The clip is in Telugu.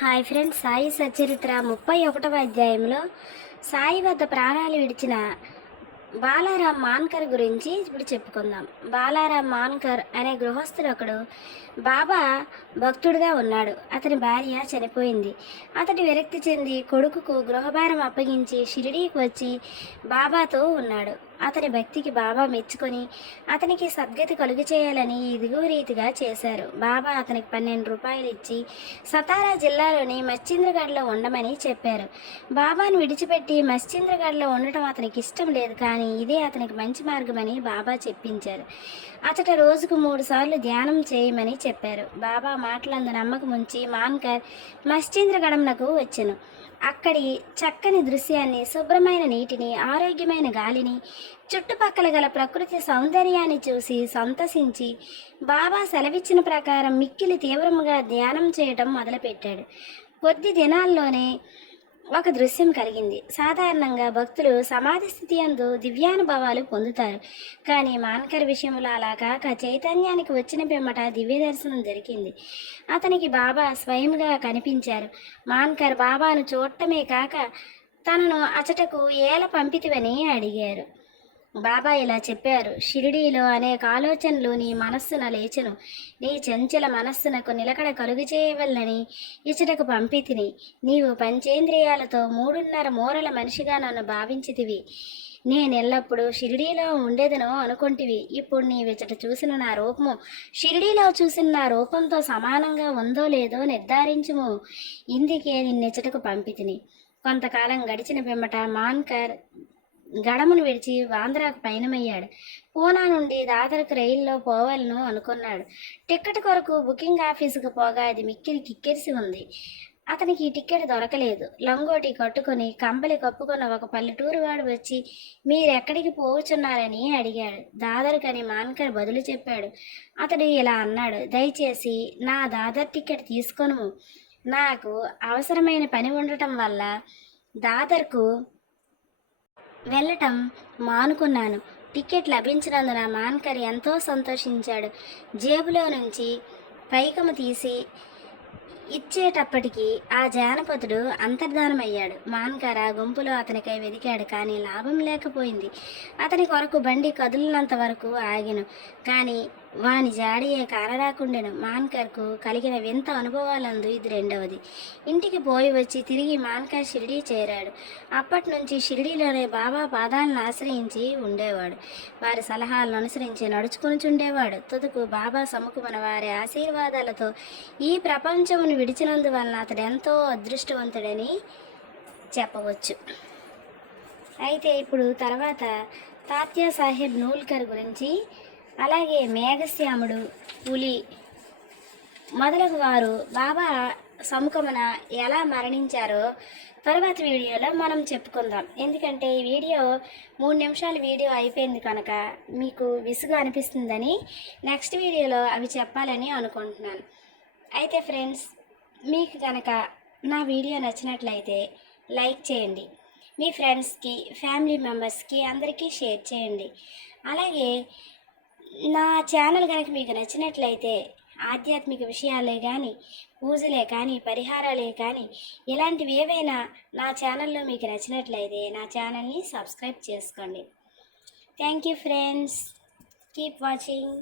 హాయ్ ఫ్రెండ్స్ సాయి సచరిత్ర ముప్పై ఒకటవ అధ్యాయంలో సాయి వద్ద ప్రాణాలు విడిచిన బాలారాం మాన్కర్ గురించి ఇప్పుడు చెప్పుకుందాం. బాలారాం మాన్కర్ అనే గృహస్థుడు ఒకడు. బాబా భక్తుడిగా ఉన్నాడు. అతని భార్య చనిపోయింది. అతడు విరక్తి చెంది కొడుకుకు గృహభారం అప్పగించి షిరిడీకి వచ్చి బాబాతో ఉన్నాడు. అతని భక్తికి బాబా మెచ్చుకొని అతనికి సద్గతి కలుగు చేయాలని ఇదిగో రీతిగా చేశారు. బాబా అతనికి పన్నెండు రూపాయలు ఇచ్చి సతారా జిల్లాలోని మచ్చింద్రగఢ్లో ఉండమని చెప్పారు. బాబాను విడిచిపెట్టి మచ్చింద్రగఢ్లో ఉండటం అతనికి ఇష్టం లేదు కానీ ఇదే అతనికి మంచి మార్గమని బాబా చెప్పించారు. అతట రోజుకు మూడు సార్లు ధ్యానం చేయమని చెప్పారు. బాబా మాటలందు నమ్మకం ఉంచి మాన్కర్ మశ్చంద్రగడంనకు వచ్చెను. అక్కడి చక్కని దృశ్యాన్ని శుభ్రమైన నీటిని ఆరోగ్యమైన గాలిని చుట్టుపక్కల గల ప్రకృతి సౌందర్యాన్ని చూసి సంతసించి బాబా సెలవిచ్చిన ప్రకారం మిక్కిలి తీవ్రంగా ధ్యానం చేయటం మొదలుపెట్టాడు. కొద్ది దినాల్లోనే ఒక దృశ్యం కలిగింది. సాధారణంగా భక్తులు సమాధి స్థితి అందు దివ్యానుభవాలు పొందుతారు. కానీ మాన్కర్ విషయంలో అలా కాక చైతన్యానికి వచ్చిన పిమ్మట దివ్య దర్శనం దొరికింది. అతనికి బాబా స్వయంగా కనిపించారు. మాన్కర్ బాబాను చూడటమే కాక తనను అచటకు ఏల పంపితివని అడిగారు. బాబా ఇలా చెప్పారు. షిరిడీలో అనేక ఆలోచనలు నీ మనస్సున లేచెను. నీ చంచల మనస్సునకు నిలకడ కలుగు చేయవల్లని ఇచ్చటకు పంపితిని. నీవు పంచేంద్రియాలతో మూడున్నర మూరల మనిషిగా నన్ను భావించితివి. నేను ఎల్లప్పుడూ షిరిడీలో ఉండేదను అనుకుంటివి. ఇప్పుడు నీవిచ్చట చూసిన నా రూపము షిరిడీలో చూసిన నా రూపంతో సమానంగా ఉందో లేదో నిర్ధారించుము. ఇందుకే నిన్నెచ్చటకు పంపితిని. కొంతకాలం గడిచిన పిమ్మట మాన్కర్ గడమును విడిచి ఆంధ్రాకు పయనమయ్యాడు. పూనా నుండి దాదరకు రైల్లో పోవాలను అనుకున్నాడు. టికెట్ కొరకు బుకింగ్ ఆఫీసుకు పోగా అది మిక్కిరి కిక్కిరిసి ఉంది. అతనికి ఈ టికెట్ దొరకలేదు. లంగోటి కట్టుకొని కంబలి కప్పుకున్న ఒక పల్లెటూరు వాడు వచ్చి మీరెక్కడికి పోవచ్చున్నారని అడిగాడు. దాదరుకని మాన్కర్ బదులు చెప్పాడు. అతడు ఇలా అన్నాడు దయచేసి నా దాదర్ టికెట్ తీసుకొను. నాకు అవసరమైన పని ఉండటం వల్ల దాదర్కు వెళ్ళటం మానుకున్నాను. టికెట్ లభించినందున మాన్కర్ ఎంతో సంతోషించాడు. జేబులో నుంచి పైకము తీసి ఇచ్చేటప్పటికి ఆ జానపదుడు అంతర్ధానమయ్యాడు. మాన్కర్ ఆ గుంపులో అతనికై వెదికాడు కానీ లాభం లేకపోయింది. అతని కొరకు బండి కదులినంత వరకు ఆగిను. కానీ వాని జాడియే కారరాకుండెను మాన్కర్కు కలిగిన వింత అనుభవాలందు ఇది రెండవది. ఇంటికి పోయి వచ్చి తిరిగి మాన్కర్ షిరిడీ చేరాడు. అప్పటి నుంచి షిరిడీలోనే బాబా పాదాలను ఆశ్రయించి ఉండేవాడు. వారి సలహాలను అనుసరించి నడుచుకునిచుండేవాడు. తుదుకు బాబా సముఖమున వారి ఆశీర్వాదాలతో ఈ ప్రపంచమును విడిచినందువలన అతడు ఎంతో అదృష్టవంతుడని చెప్పవచ్చు. అయితే ఇప్పుడు తర్వాత తాత్యా సాహెబ్ నూల్కర్ గురించి అలాగే మేఘశ్యాముడు పులి మొదలగు వారు బాబా సముఖమున ఎలా మరణించారో తర్వాత వీడియోలో మనం చెప్పుకుందాం. ఎందుకంటే ఈ వీడియో మూడు నిమిషాల వీడియో అయిపోయింది కనుక మీకు విసుగు అనిపిస్తుందని నెక్స్ట్ వీడియోలో అవి చెప్పాలని అనుకుంటున్నాను. అయితే ఫ్రెండ్స్ మీకు కనుక నా వీడియో నచ్చినట్లయితే లైక్ చేయండి. మీ ఫ్రెండ్స్కి ఫ్యామిలీ మెంబర్స్కి అందరికీ షేర్ చేయండి. అలాగే నా ఛానల్ కనుక మీకు నచ్చినట్లయితే ఆధ్యాత్మిక విషయాలే కానీ పూజలే కానీ పరిహారాలే కానీ ఇలాంటివి ఏవైనా నా ఛానల్లో మీకు నచ్చినట్లయితే నా ఛానల్ని సబ్స్క్రైబ్ చేసుకోండి. Thank you friends keep watching